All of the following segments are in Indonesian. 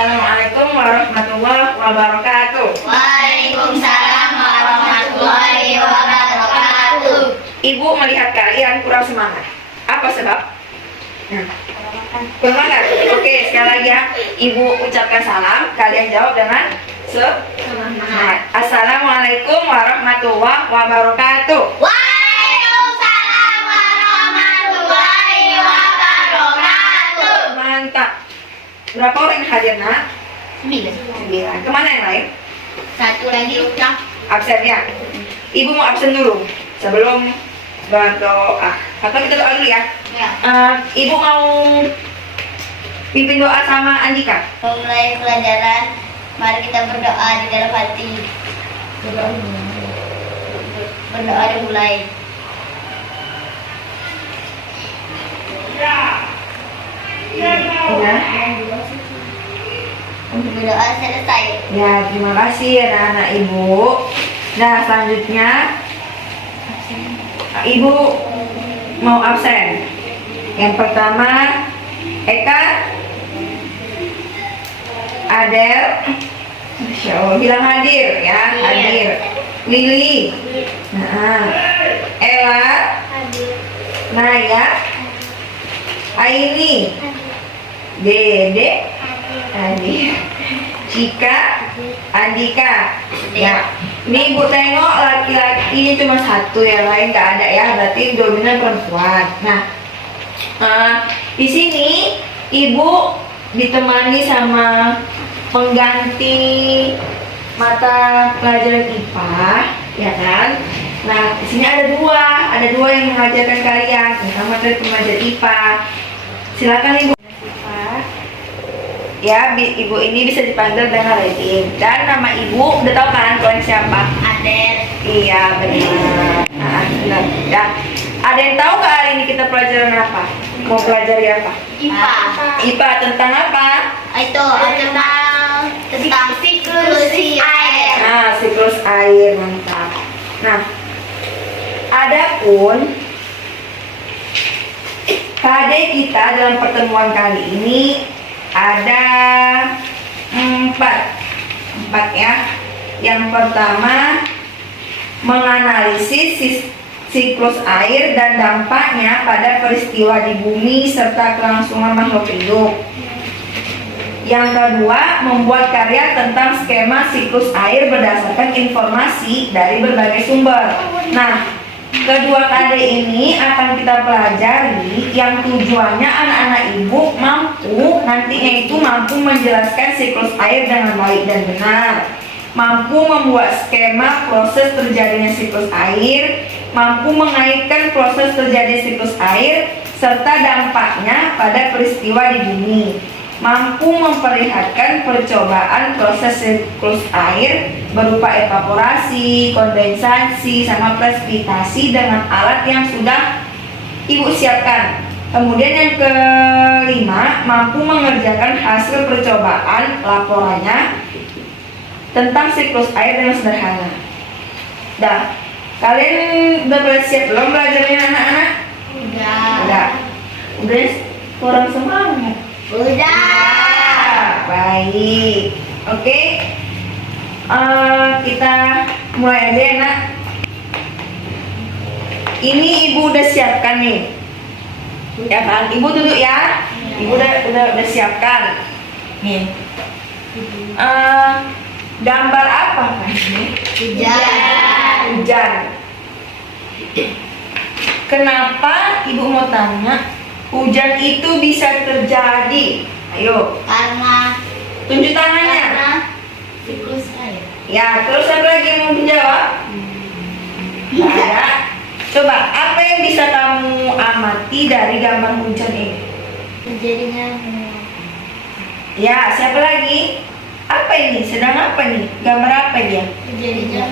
Assalamualaikum warahmatullahi wabarakatuh. Waalaikumsalam warahmatullahi wabarakatuh. Ibu melihat kalian kurang semangat. Apa sebab? Semangat. Oke, sekali lagi ya. Ibu ucapkan salam, kalian jawab dengan semangat. Assalamualaikum warahmatullahi wabarakatuh. Waalaikumsalam warahmatullahi wabarakatuh. Mantap. Berapa orang yang hadir, Nak? 9. 9. Kemana yang lain? Satu lagi ucap. Absen ya. Ibu mau absen dulu sebelum berdoa. Atau kita doa dulu ya. Ya. Ibu mau pimpin doa sama Andika. Memulai pelajaran, mari kita berdoa di dalam hati. Berdoa dimulai. Ya. Untuk berdoa selesai. Ya, terima kasih anak-anak Ibu. Nah, selanjutnya Ibu mau absen. Yang pertama Eka, Adel, Masya Allah, bilang hadir ya, hadir. Lili, Ella, Naya, Aini, Dede, hadir. Cika, Andika. Ya, ini Ibu tengok laki-laki cuma satu, yang lain nggak ada ya, berarti dominan perempuan. Nah, di sini Ibu ditemani sama pengganti mata pelajaran IPA, ya kan? Nah, di sini ada dua yang mengajarkan kalian. Pertama dari pengajar IPA. Silakan Ibu. Ya, Ibu ini bisa dipanggil dengan Redin. Dan nama Ibu udah tahu kan kalian siapa? Adel. Iya, benar. Benar. Ya. Ada yang tahu nggak hari ini kita pelajaran apa? Mau pelajari apa? IPA. IPA tentang apa? Itu tentang siklus air. Nah, siklus air, mantap. Nah, adapun KD kita dalam pertemuan kali ini ada empat ya. Yang pertama, menganalisis siklus air dan dampaknya pada peristiwa di bumi serta kelangsungan makhluk hidup. Yang kedua, membuat karya tentang skema siklus air berdasarkan informasi dari berbagai sumber. Nah, kedua KD ini akan kita pelajari yang tujuannya anak-anak Ibu nantinya itu mampu menjelaskan siklus air dengan baik dan benar, mampu membuat skema proses terjadinya siklus air, mampu mengaitkan proses terjadinya siklus air serta dampaknya pada peristiwa di bumi, mampu memperlihatkan percobaan proses siklus air berupa evaporasi, kondensasi, sama presipitasi dengan alat yang sudah Ibu siapkan. Kemudian yang kelima, mampu mengerjakan hasil percobaan laporannya tentang siklus air dengan sederhana. Dah, kalian udah pada siap belum belajarnya anak-anak? Udah kurang semangat. Udah. Baik. Oke. Kita mulai aja ya, Nak. Ini Ibu udah siapkan nih. Ya kan? Ibu duduk ya. Ibu udah siapkan. Nih. Gambar apa kan ini? Hujan. Kenapa Ibu mau tanya? Hujan itu bisa terjadi. Ayo. Karena Tunjuk tangannya. siklus air. Ya, terus apa lagi yang mau menjawab? Ada. Coba, apa yang bisa kamu amati dari gambar hujan ini? Terjadinya Ya, siapa lagi? Apa ini? Sedang apa nih? Gambar apa dia? terjadinya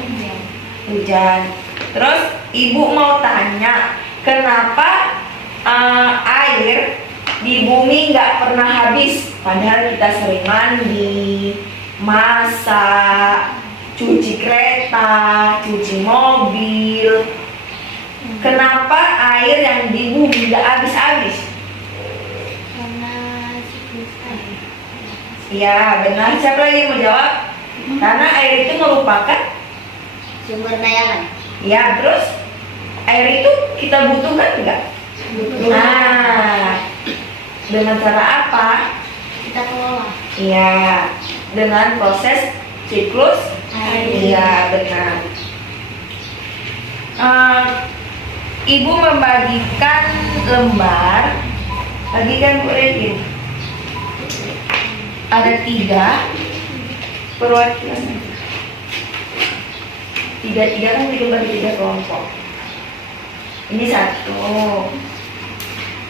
Hujan. Terus Ibu mau tanya, kenapa air di bumi nggak pernah habis? Padahal kita sering mandi, masak, cuci kereta, cuci mobil. Kenapa air yang di bumi nggak habis-habis? karena siklus air. Ya, benar. Siapa lagi yang mau jawab? Karena air itu merupakan, Sumber daya alam. ya, terus air itu kita butuhkan enggak? Nah, dengan cara apa? Kita kelola. Iya, dengan proses siklus Air. Iya, benar. Ibu membagikan lembar, bagikan Bu Regin. Ada 3 perwakilan. Tiga kan dibagi 3 kelompok. Ini 1.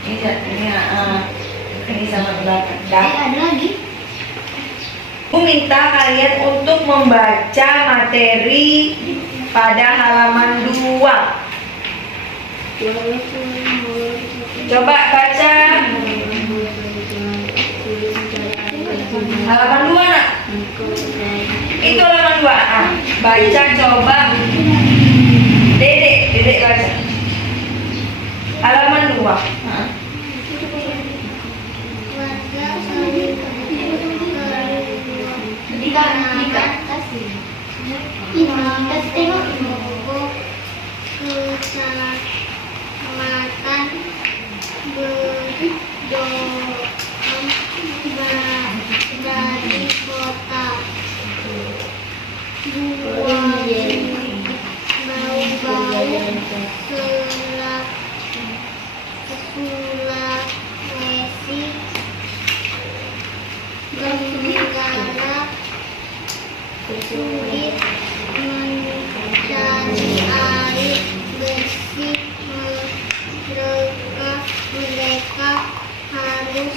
Ini 1 ini sama belakang. Ada lagi. Aku minta kalian untuk membaca materi pada halaman 2. Coba baca halaman 2 nak. Itu halaman 2. Baca coba. Dedek baca. Halaman 2. Kasih tengok keselamatan dari kota Sulawesi Tenggara sulit mencari air bersih. Mereka harus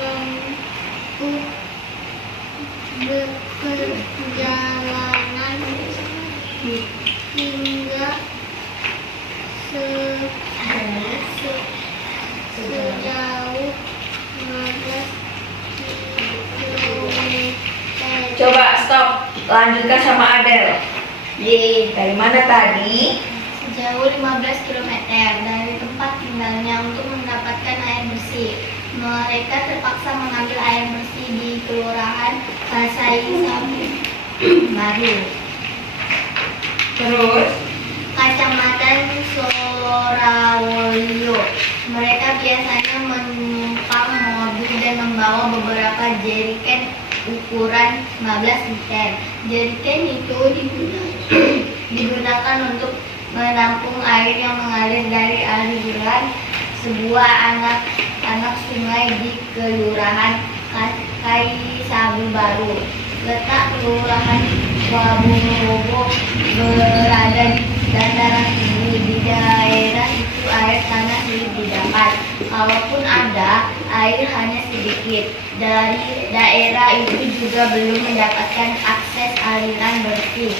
menempuh perjalanan hingga sejauh 15 kilometer. Coba stop. Lanjutkan sama Adel. Dari mana tadi? Sejauh 15 km dari tempat tinggalnya untuk mendapatkan air bersih. Mereka terpaksa mengambil air bersih di Kelurahan Kasai Baru, Terus Kecamatan Solorawoyo. Mereka biasanya menumpang mobil dan membawa beberapa jeriken ukuran 15 liter. Jeriken itu digunakan untuk menampung air yang mengalir dari aliran sebuah anak sungai di Kelurahan Kasai Baru. Letak Kelurahan Waburobo berada di dataran tinggi. Di daerah itu air tanah sulit didapat. Kalaupun ada, air hanya sedikit. Dari daerah itu juga belum mendapatkan akses aliran bersih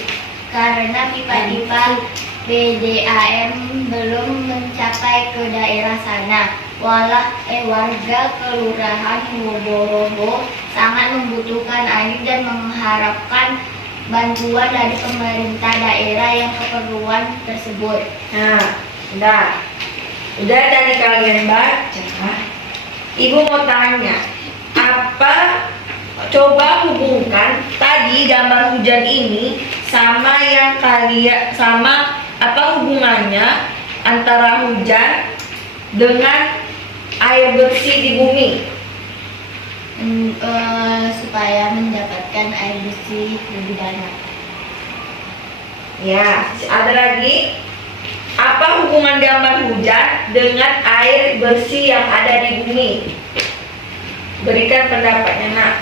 karena pipa-pipa PDAM belum mencapai ke daerah sana. Warga Kelurahan Woborobo sangat membutuhkan air dan mengharapkan bantuan dari pemerintah daerah yang keperluan tersebut. Nah, udah dari kalian baca. Ibu mau tanya, apa? Coba hubungkan tadi gambar hujan ini sama yang sama apa hubungannya antara hujan dengan air bersih di bumi? Supaya mendapatkan air bersih lebih banyak. Ya, ada lagi. Apa hubungan gambar hujan dengan air bersih yang ada di bumi? Berikan pendapatnya nak.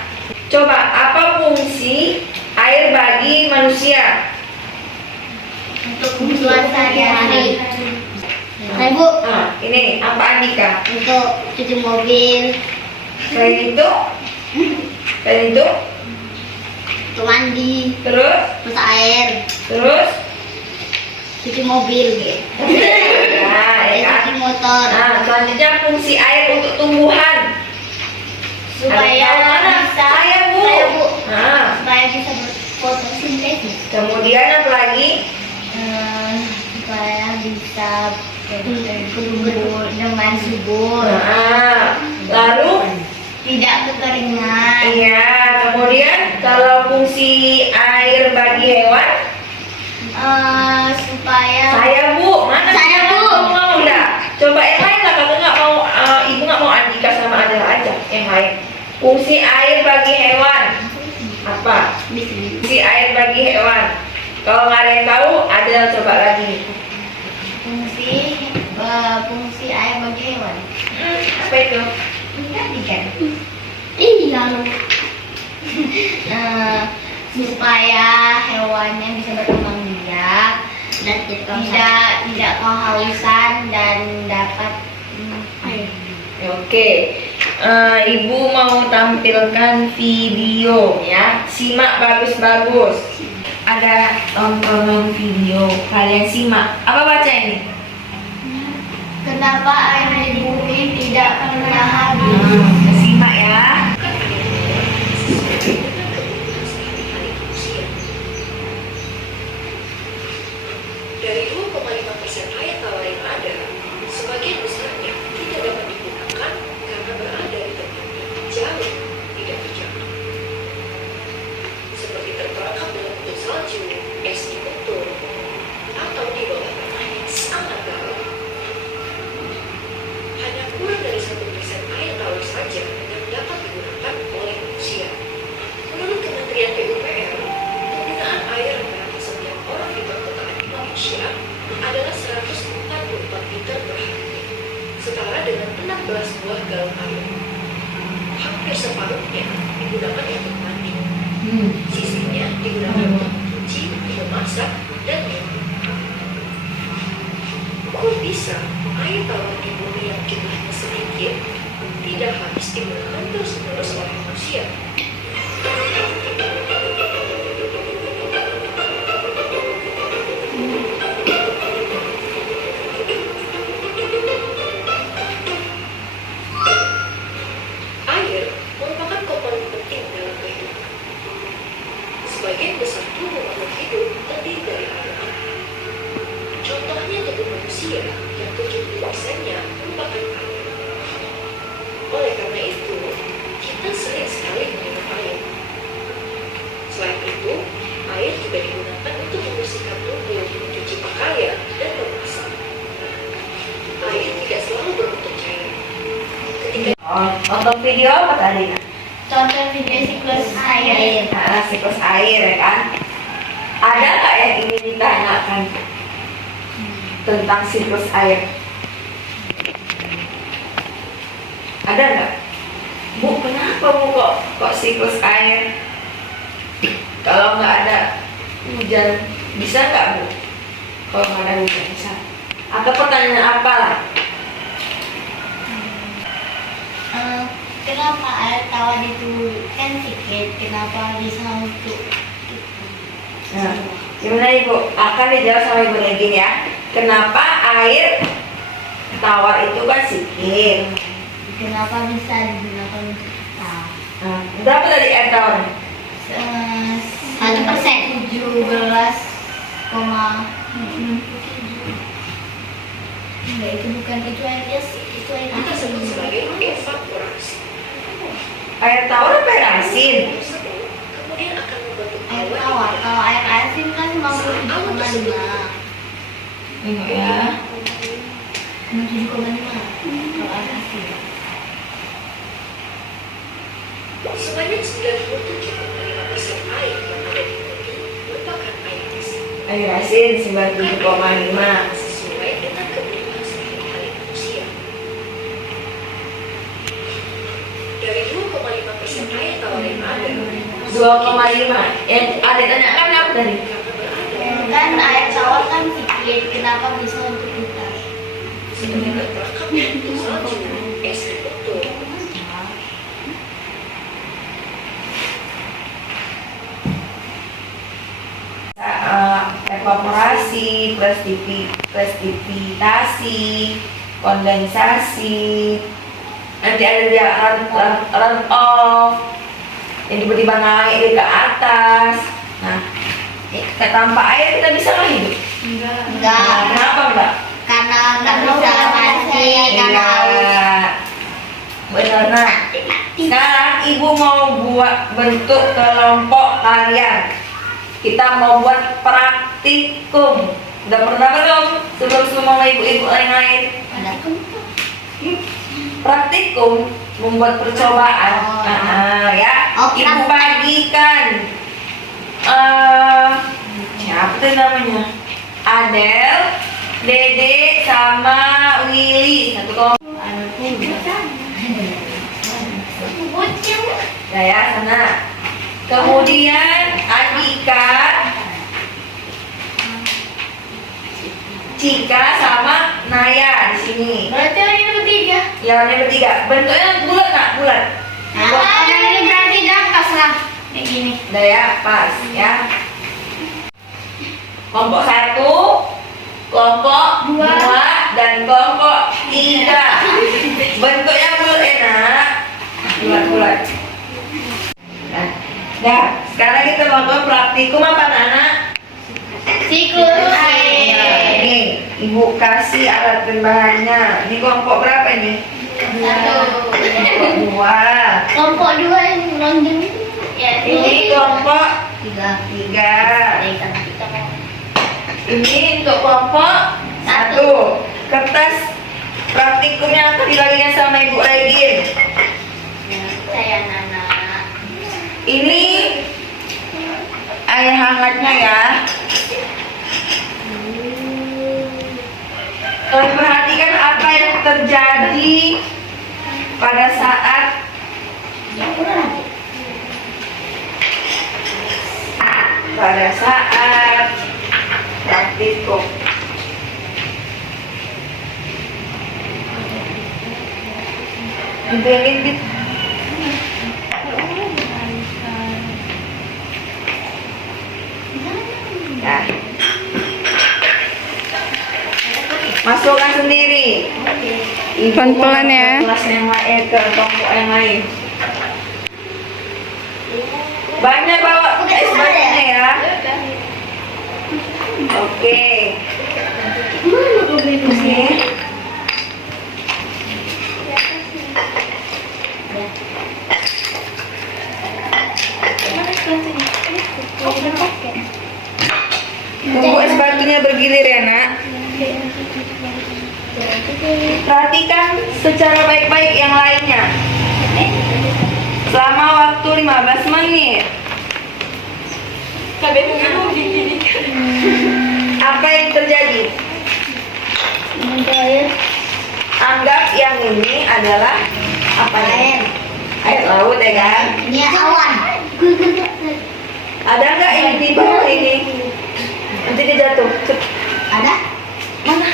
Coba, apa fungsi air bagi manusia? Untuk kebutuhan sehari-hari. Nah, Bu, Ini apa Andika? untuk cuci mobil, Selain itu? untuk mandi, Terus? masak air, Terus? cuci mobil, Nah, ya kan? cuci motor, Nah, selanjutnya fungsi air untuk tumbuhan. supaya Ada tahu mana? bisa, Saya, Bu. Nah, supaya bisa berfotosintesis, kemudian apa lagi? supaya bisa tumbuh dengan subur. Nah, lalu tidak kekeringan. Iya, kemudian kalau fungsi air bagi hewan, Supaya saya Bu, mana? Saya, Bu. Kamu mau enggak? Coba yang lain lah, kalau nggak mau, ibu nggak mau Andika sama Adel aja yang lain. Fungsi air bagi hewan apa? di sini. Fungsi air bagi hewan. Kalau nggak ada yang tahu, Adel coba lagi. Fungsi air bagi hewan. Apa itu? Tadi kan. Iya loh. Supaya hewannya bisa berkembang biak dan tidak kehausan dan dapat air. Oke, ibu mau tampilkan video ya. Simak bagus-bagus. Ada tontonan video, kalian simak. Apa baca ini? Kenapa air di bumi tidak pernah habis? Simak ya. Dari 2,5% air tawar yang ada, sebagian besarnya tidak dapat digunakan karena berada di tempat yang jauh tidak terjangkau. Seperti terperangkap dalam bentuk salju, es di guntur, atau di bawah tanah yang sangat dalam. Hanya kurang dari 1% air tawar saja yang dapat digunakan oleh manusia. Menurut Kementerian PUPR, penggunaan air rata-rata setiap orang di perkotaan Indonesia adalah 144 liter per hari, setara dengan 16 buah galon air. Hampir separuhnya digunakan untuk mandi, sisanya digunakan untuk mencuci, memasak, dan minum. Kok bisa air tawar di bumi yang jumlahnya sedikit tidak habis digunakan terus-menerus oleh manusia? Air merupakan komponen penting dalam kehidupan. Sebagian besar tubuh makhluk hidup terdiri dari air. Contohnya tubuh manusia yang 70%-nya merupakan air. Oleh karena itu, kita sering sekali minum air. Selain itu, air juga digunakan untuk membersihkan tubuh, mencuci pakaian, dan memasak. Air tidak selalu berbentuk cairan. Ketika Nonton video apa tadi? Contoh video siklus air. Nah, siklus air ya kan. Ada nggak yang ingin ditanyakan tentang siklus air? Ada nggak? Bu, kenapa Bu kok siklus air? Kalau nggak ada hujan, bisa nggak Bu? Kalau nggak ada hujan bisa. Atau pertanyaan apa lah? Kenapa air tawar itu kan sedikit? Kenapa bisa untuk Nah, gimana Ibu? Akan dijawab sama Ibu Negin ya. Kenapa air tawar itu kan sedikit? Kenapa bisa digunakan untuk kita? Nah, berapa tadi air tawar? 1%. 17, enggak, itu bukan itu aja sih, itu aja kita sebut sebagai evaporasi. Air tawar apa air asin? Tersebut kemudian akan membentuk air awan tawar. Kalau air asin kan 57,5. Iya. 57,5 kalau air asin. sebanyak 97,5% air yang ada di bumi merupakan air asin. Air asin 97,5. Sesuai dengan kebutuhan sehari-hari manusia. Dari 2,5% air tawar yang ada, 2,5. Yang ada tanyakan apa tadi? karena berada Kan air tawar kan sedikit, kenapa bisa untuk kita? sebagai terperangkap bentuk salju, es dan guntur. Evaporasi, precipitasi, kondensasi, nanti ada dia run off, yang tiba-tiba naik ke atas. Nah, tanpa air kita bisa nggak hidup? Enggak, Kenapa enggak? karena nggak bisa mati, karena haus. Iya. Benar. Nah, sekarang ibu mau buat bentuk kelompok kalian. Kita mau buat praktikum. Udah pernah belum? Sebelum semua ibu-ibu lain-lain. Ada. Praktikum membuat percobaan. Ya. Oh, Ibu praktek. bagikan. Siapa tuh namanya? Adel, Dede, sama Willy. Satu kelompok. Ya ya sana. Kemudian Adika, Cika sama Naya di sini. Berarti orang yang bertiga. Ya ini bertiga. Bentuknya bulat nggak? Bulat. Nah, ini berarti dapat lah. Kayak gini. Udah ya, pas ya. Kelompok 1, kelompok 2, dan kelompok 3. Bentuknya bulat enak. Bulat-bulat. Nah, sekarang kita melakukan praktikum apa anak-anak? Siklus Nih, ibu kasih alat dan bahannya. Ini kelompok berapa ini? 1. Kelompok 2. Kelompok 2 yang lonjong. Ya, Ini kelompok 3. 3. Kita mau. Ini untuk kelompok 1. Kertas praktikumnya akan dibagikan sama Ibu Regin. Saya Nana. Ini air hangatnya ya. Perhatikan apa yang terjadi pada saat praktikum. Dibeliin ya. Masukkan sendiri. Pelan-pelan ya. Kelas yang lain ke kelompok yang lain. Banyak bawa es batunya ya. Oke. Oke. Tunggu es batunya bergilir ya nak. Perhatikan secara baik-baik yang lainnya. Selama waktu 15 menit. Apa yang terjadi? Anggap yang ini adalah apa ya? Air laut ya kan? Ini awan. Ada nggak yang di bawah ini? Nanti dia jatuh. Ada? Mana?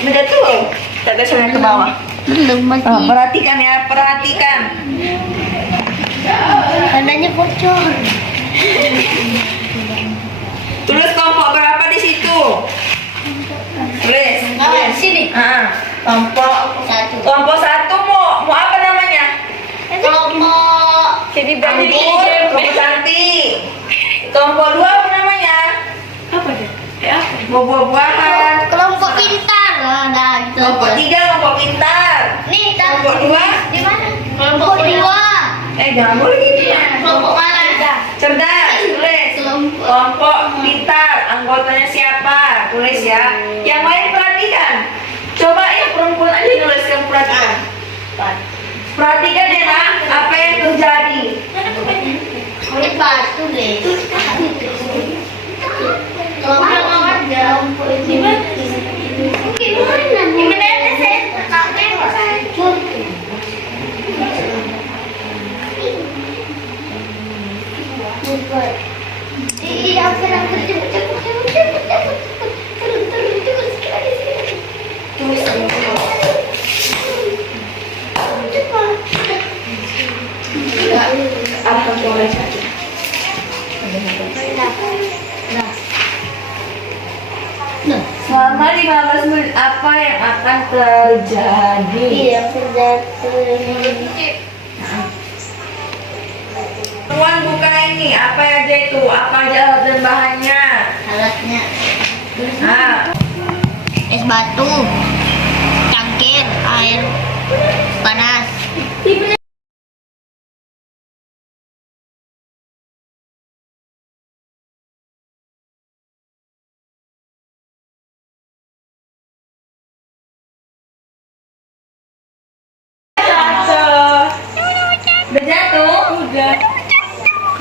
Menjatuh loh. Kita sana ke bawah. Belum Perhatikan ya, perhatikan. Tandanya bocor. Tulis kelompok berapa di situ? Tulis. Nah, sini. Kelompok 1. kelompok 1 mau apa namanya? Kelompok Jadi berarti Anggur, kelompok cantik. Kelompok 2 apa namanya? apa deh? Mau buah-buahan. kelompok pintar. Nah, itu. Kelompok 3 kelompok pintar. Nih, Kelompok 2 di mana? Kelompok 2. jangan boleh gitu. Kelompok mana? Cerdas, tulis. Kelompok pintar, anggotanya siapa? Tulis ya. Yang lain perhatikan. Coba yang perempuan aja nulis, yang perhatikan. Perhatikan ya nak, apa yang terjadi? Ini batu deh. Kelompok awan kelompok ini. Gimana saya kakek hancur. Iya, hampir cepet. Turun sekali sini. Apa boleh saja? Selama 15 menit apa yang akan terjadi? Iya, terjadi. Tuan buka ini, apa aja itu? Apa aja alat dan bahannya? Alatnya Nah, es batu, cangkir, air panas.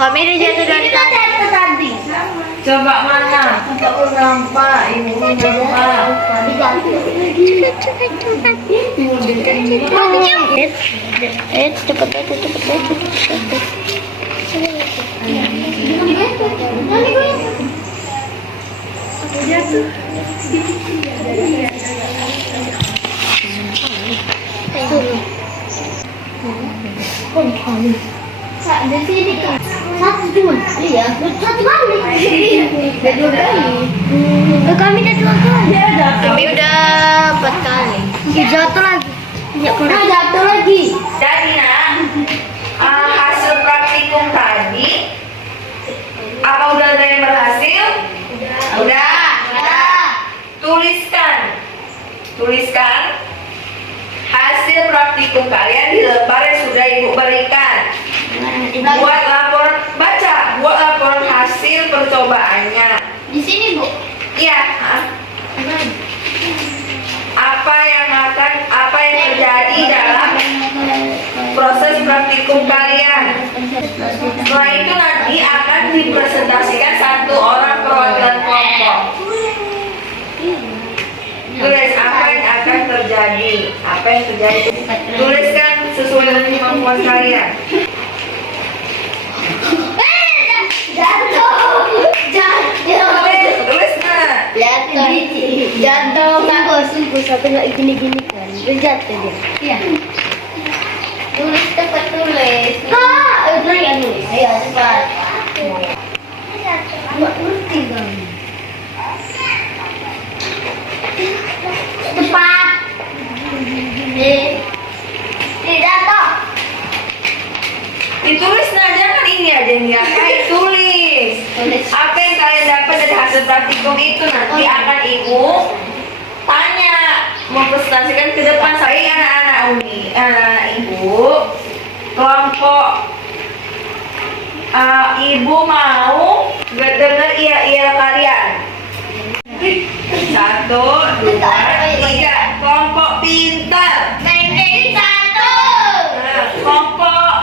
Kami udah jatuh dari tadi. Coba mana? Aku nampak ibu nampak. Cepet aja. Di sini kan satu cuma, iya, satu kali. Dua kali. Kami udah 2 kali. Kami udah 4 kali. Jatuh lagi. Jatuh lagi. Jadi nak, hasil praktikum tadi, apa udah ada yang berhasil? Udah. Tuliskan hasil praktikum kalian di lembar yang sudah ibu berikan. Buat laporan hasil percobaannya. Di sini, Bu. Iya. Apa yang terjadi dalam proses praktikum kalian. Setelah itu nanti akan dipresentasikan 1 orang perwakilan kelompok. Tulis apa yang akan terjadi. Tuliskan sesuai dengan kemampuan kalian. Tulis nak. Jatuh kak. Sungguh satu lagi gini kan. Jatuh dia. Iya. Tulis cepat tulis. Udah ya nulis. Ayo cepat. Buat ngerti kamu. Cepat. Jatuh. Ditulis nah, jangan ini aja yang diapain, tulis. Apa yang kalian dapat dari hasil praktikum itu nanti akan ibu tanya, mempresentasikan ke depan. Saya anak-anak anak ibu kelompok ibu mau dengar iya kalian. 1, 2, 3. Kelompok pintar. Kelompok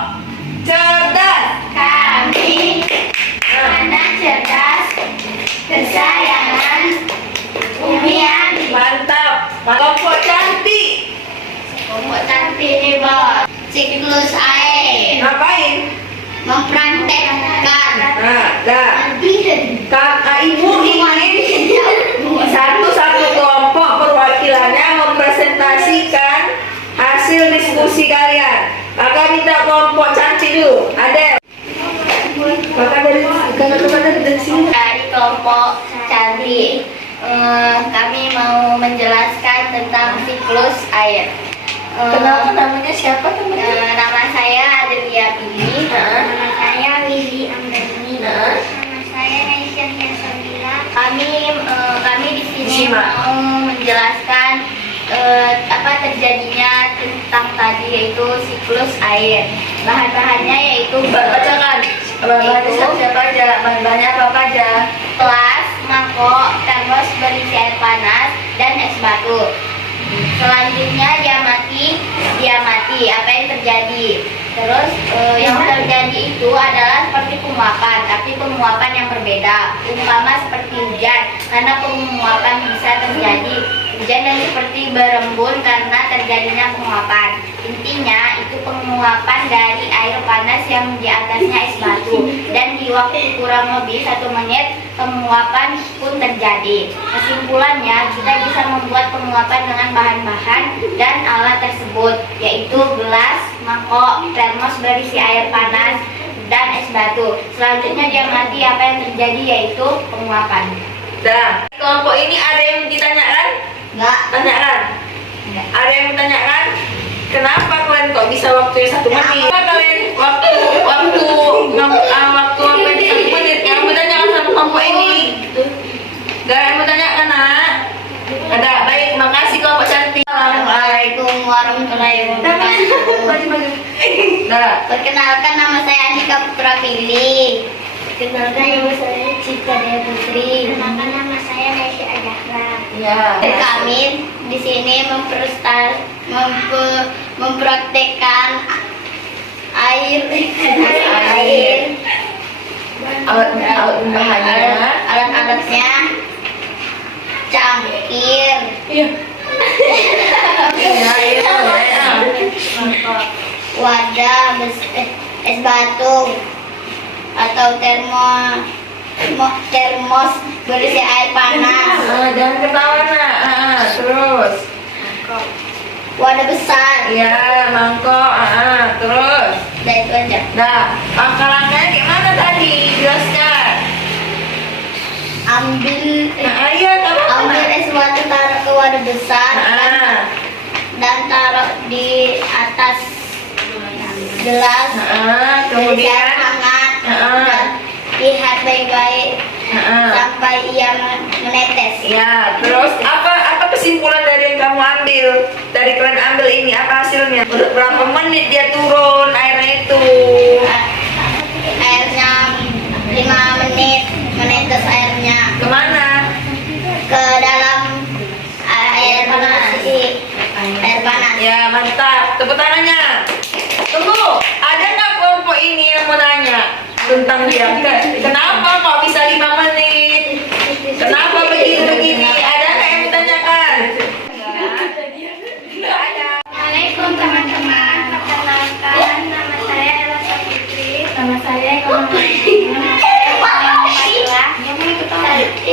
cerdas. Kami anak cerdas, kesayangan, Umian. Mantap. Kelompok cantik. Kelompok cantik nih, Bos. Siklus air. Ngapain? Mempraktekkan. Ibu ingin satu kelompok perwakilannya mempresentasikan hasil diskusi kalian. Maka minta kelompok cantik dulu. Adel. Kakak dari sini. Dari kelompok cantik, kami mau menjelaskan tentang siklus air. Kenapa namanya siapa temennya? Nama saya Adelia Pini. Nama saya Willy Amdani. Nama saya Naisha Hiasabila. Kami di sini mau menjelaskan apa terjadinya tentang tadi, yaitu siklus air. Bahan-bahannya yaitu Bacakan. Bahan-bahannya siapa aja? Bahan-bahannya apa aja? gelas, mangkok, termos berisi air panas, dan es batu. Selanjutnya diamati apa yang terjadi. Terus yang terjadi itu adalah seperti penguapan, tapi penguapan yang berbeda. Umpama seperti hujan, karena penguapan bisa terjadi hujan, dan seperti berembun karena terjadinya penguapan. Intinya itu penguapan dari air panas yang di atasnya es batu, dan di waktu kurang lebih 1 menit penguapan pun terjadi. Kesimpulannya, kita bisa membuat penguapan dengan bahan-bahan dan alat tersebut, yaitu gelas, mangkok, termos berisi air panas, dan es batu. Selanjutnya diamati apa yang terjadi, yaitu penguapan. Dah. Kelompok ini ada yang ditanyakan? Enggak. Tanyakan. Ada yang menanyakan? Kenapa kalian kok bisa waktunya 1 menit? Kenapa kalian waktu apa itu 1 menit? Yang bertanyakan sama kelompok ini. Gak yang bertanyakan nak? Ada. Baik, makasih kelompok cantik. Assalamualaikum warahmatullahi wabarakatuh. Dah. Perkenalkan, nama saya Andika Putra Pilih. Perkenalkan, nama saya Cika Dea Putri. Perkenalkan, nama saya Naisha Adahra. Ya. Kami di sini mempraktekkan air Alat bahannya. Alat-alatnya cangkir, Iya. Ya, itu ya. wadah, es batu, atau termos berisi air panas, Jangan ketawa nak. Terus. wadah besar. Iya, mangkok. Terus. Udah itu aja. Nah, langkah-langkahnya gimana tadi? Jelaskan. Ambil Ayo, ambil es batu, taruh ke wadah besar dan taruh di atas gelas. Berisi Kemudian. air hangat Ah. dan lihat baik-baik sampai ia menetes. Ya, terus apa kesimpulan dari yang kamu ambil? Dari kalian ambil ini apa hasilnya? Berapa menit dia turun airnya itu? Airnya 5 menit menetes airnya Kemana? ke dalam air panas. Air panas. Ya, mantap. Tepuk tangannya. Tunggu, ada nggak kelompok ini yang mau nanya tentang dia? Kenapa kok bisa 5 menit? Kenapa begini-begini? Ada nggak yang ditanyakan? Nggak ada. Assalamualaikum teman-teman. Perkenalkan, nama saya Ella Saputri. Nama saya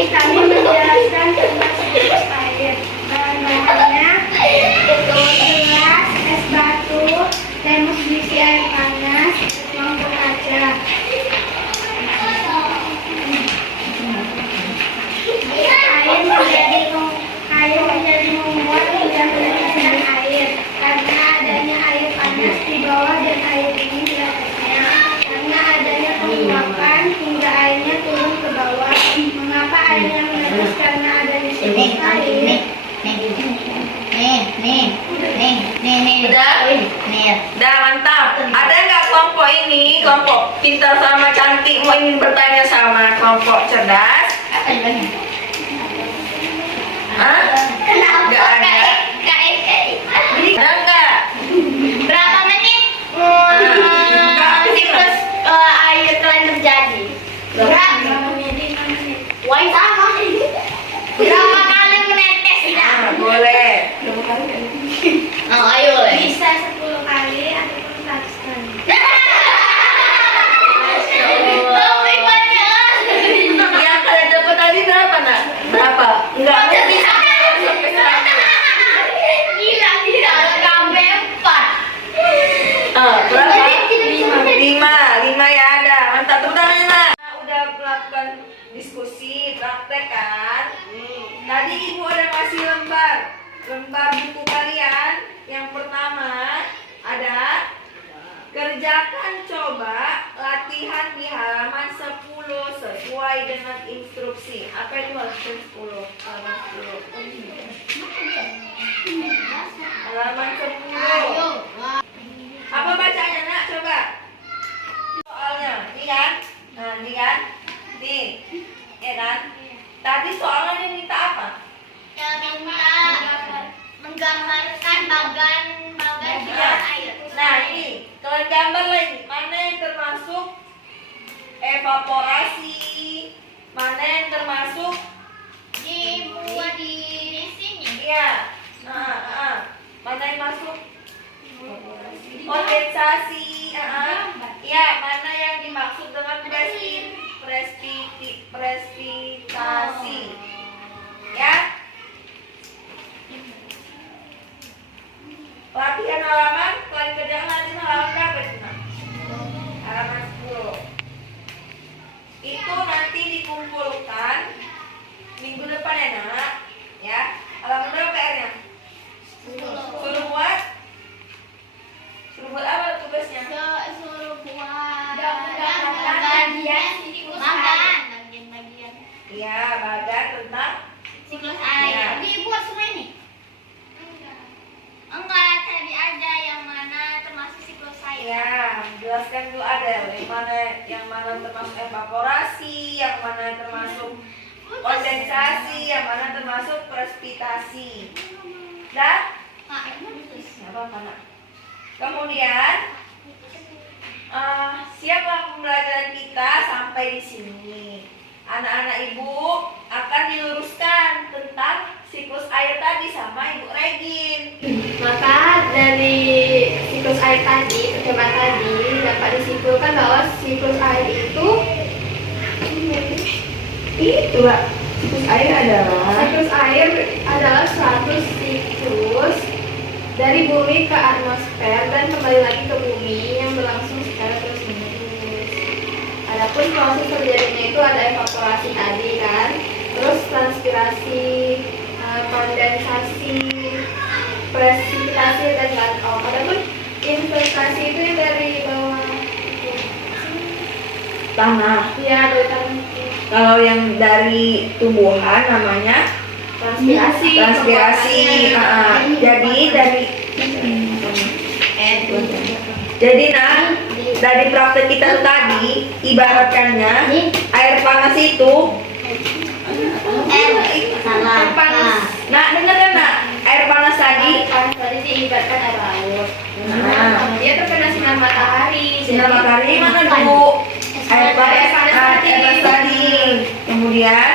kami menjelaskan tentang siklus air. Bahan-bahannya gelas, es batu, termos berisi air panas, mangkok kaca. Air menjadi membuat hujan meneteskan air karena adanya air panas di bawah dan air dingin di atasnya. Karena adanya penguapan hingga airnya turun ke bawah. Mengapa airnya menetes? Karena adanya siklus air. Udah mantap. Ada nggak kelompok ini, kelompok pintar sama cantik mau ingin bertanya sama kelompok cerdas? Hah? Nggak ada. Ada nggak? Berapa menit siklus air kalian terjadi? Berapa menit? Wah, sama. Berapa kali menetes? Boleh. Oh, ayo. Bisa 10 kali ataupun 100 kali. Lebih banyak. Yang kalian dapat tadi berapa nak? Berapa? Enggak. Gila, sampai 4. Berapa? 5 ya ada. Mantap, tepuk tangannya nak. Udah melakukan diskusi, praktek kan? Tadi ibu ada kasih lembar buku kalian. Yang pertama ada kerjakan coba latihan di halaman 10 sesuai dengan instruksi. Apa itu halaman 10? Halaman 10. Halaman 10. Apa bacanya nak? Coba. Soalnya, ini kan? Nah, ini kan? Nih, ya kan? Tadi soalnya minta apa? Menggambarkan bagan air. Nah, ini kalian gambar lagi. Mana yang termasuk evaporasi? Mana yang termasuk? Dibuat di sini. Iya. Mana yang masuk? Kondensasi. Iya, mana yang dimaksud dengan presipitasi? Ya. Latihan halaman, kalian kerjakan latihan halaman berapa itu? Halaman 10. Itu nanti dikumpulkan minggu depan ya nak. Ya. Halaman berapa PR-nya? Suruh buat apa tugasnya? Suruh buat bagian. Iya, bagan tentang Siklus Iya. air. Dibuat semua ini? Enggak, tadi aja yang mana termasuk siklus air. ya, jelaskan dulu ada yang mana termasuk evaporasi, yang mana termasuk kondensasi, yang mana termasuk presipitasi. Dan Mak, bagus. apa nak? Kemudian Siapa pembelajaran kita sampai di sini? Anak-anak ibu akan diluruskan tentang siklus air tadi sama Ibu Regin. Maka dari siklus air tadi, percobaan tadi dapat disimpulkan bahwa siklus air itu Pak. Siklus air adalah suatu siklus dari bumi ke atmosfer dan kembali lagi ke bumi yang berlangsung secara terus-menerus. Adapun proses terjadinya itu ada evaporasi tadi kan, terus transpirasi, kondensasi, presipitasi dan runoff. Adapun investasi itu yang dari bawah tanah. ya dari tanah. Kalau yang dari tumbuhan namanya Transpirasi. Jadi dari praktek kita tadi ibaratkannya air panas itu Air panas. Nah, dengar kan nak? Air panas tadi Tadi diibaratkan air laut. Nah. Dia terkena sinar matahari. sinar matahari mana dulu? Air panas tadi. Kemudian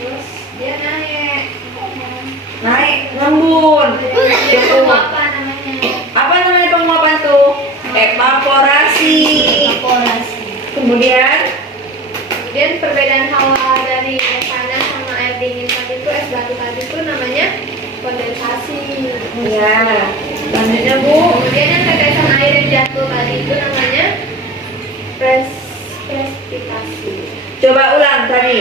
Terus dia naik ngembun. Itu apa namanya? Apa namanya penguapan tuh? Evaporasi. Kemudian Perbedaan hawa dari air panas sama air dingin tadi itu, es batu tadi itu namanya kondensasi. ya, selanjutnya Bu. Kemudian yang tetesan air yang jatuh tadi itu namanya presipitasi. Coba ulang tadi.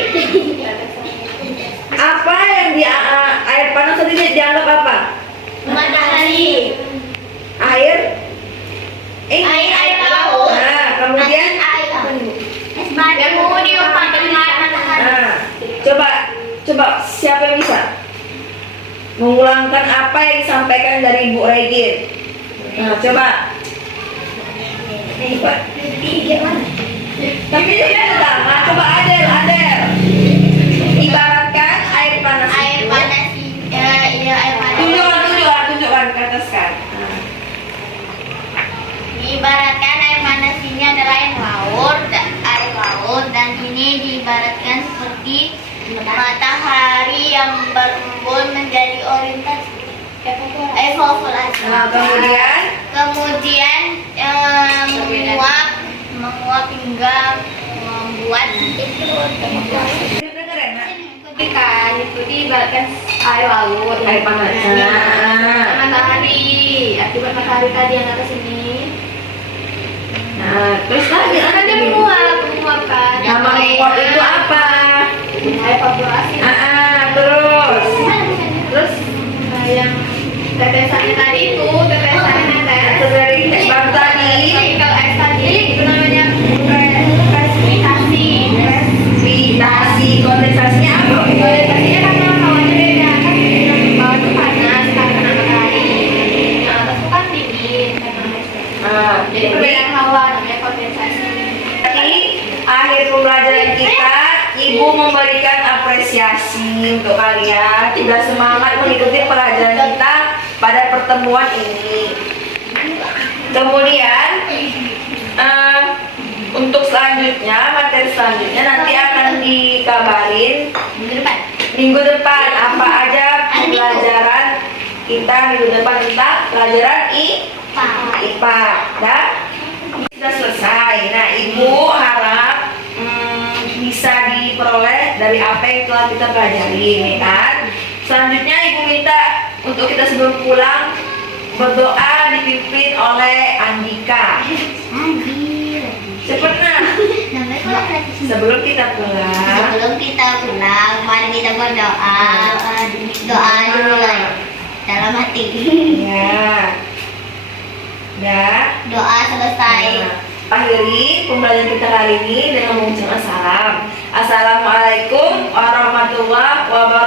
Apa yang di air panas tadi dianggap apa? Matahari. Air? Air laut. Nah, kemudian Nah, coba siapa yang bisa mengulangkan apa yang disampaikan dari Ibu Regin? Nah, coba. Tapi tidak ada. Nah, coba Adel. Ibaratkan air panas. Tunjukkan ke atas kan. Nah. Diibaratkan air panas ini adalah air laut dan ini diibaratkan seperti matahari yang berembun menjadi orientasi evaporasi. Nah, kemudian menguap hingga membuat dengar ya, Nak? ikan itu diibaratkan air laut, Air panas. matahari akibat matahari tadi yang atas ini. Nah, terus lagi Kan dia menguapkan. nama menguap itu apa? Evaporasi. Terus Yang tetesannya tadi itu tetesannya netes. dari baru tadi Tapi kalau es tadi itu namanya presipitasi. kondensasinya apa? Kondensasinya karena hawanya beda kan, yang bawah itu panas karena matahari, yang atas itu kan dingin karena es. Jadi perbedaan hawa namanya kondensasi. Jadi akhir pembelajaran kita, Ibu memberikan apresiasi untuk kalian sudah semangat mengikuti pelajaran kita pada pertemuan ini. Kemudian untuk selanjutnya, materi selanjutnya nanti akan dikabarin minggu depan apa aja pelajaran kita minggu depan tentang pelajaran IPA. Dan sudah selesai. Nah, Ibu harap bisa diperoleh dari apa yang telah kita pelajari, ya kan? Selanjutnya Ibu minta untuk kita sebelum pulang berdoa dipimpin oleh Andika. Sebenarnya sebelum kita pulang, Mari kita berdoa. Doa dimulai dalam hati. ya. Doa selesai. Nah, akhiri pembelajaran kita kali ini dengan mengucapkan salam. Assalamualaikum warahmatullahi wabarakatuh.